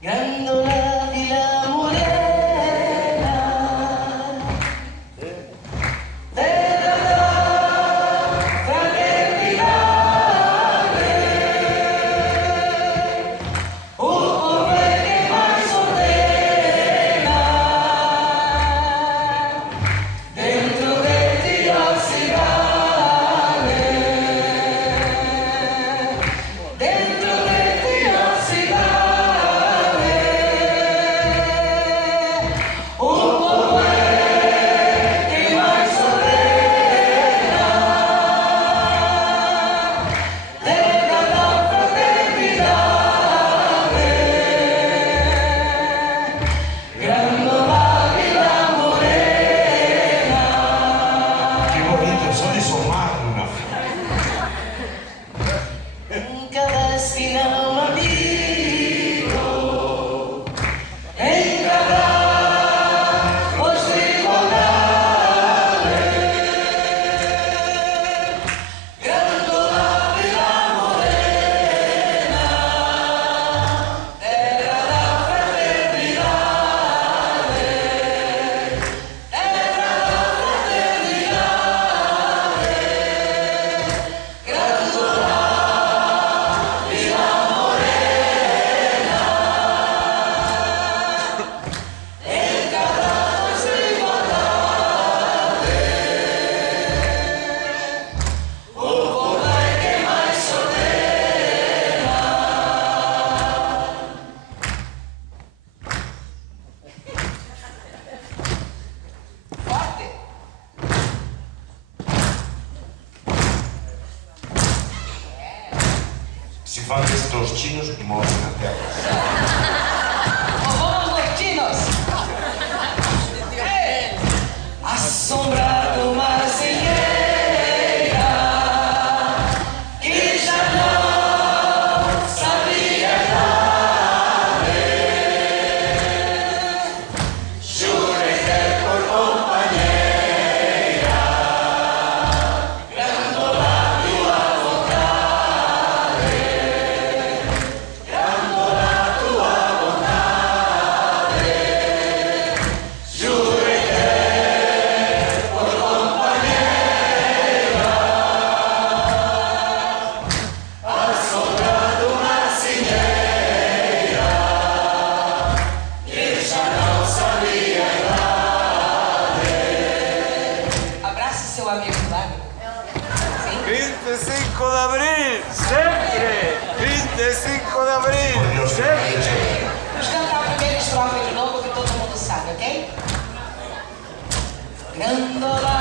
Grândola di la morena, terra da fraternidade, un pobre che mai s'ordena, dentro del Dio oxidale, dentro del Dio oxidale, un pobre che mai s'ordena, terra da fraternidade, Grândola di la morena. Che bonito, sono di Sommarna. En cada esquina un amigo, en cada tribunales, Grândola di la morena, terra da fraternidade, terra da fraternidade, Grândola di la morena, en cada desigualdade, un pobre che mai s'ordena. Forte! Si fan estos chinos, moren a terra. ¡Nos vamos los chinos! Assombrato marceneira, que já não sabia nada. Jurei ser por companheira, Grândola tua vontade, Grândola tua vontade, jurei ter por companheira, assombrado marceneira, que já não sabia nada. Abrace seu amigo do lado. Sim? 25 de abril, sempre! 25 de abril, Por Dios, sempre! Vamos cantar a primeira estrofe de novo que todo mundo sabe, ok? Grândola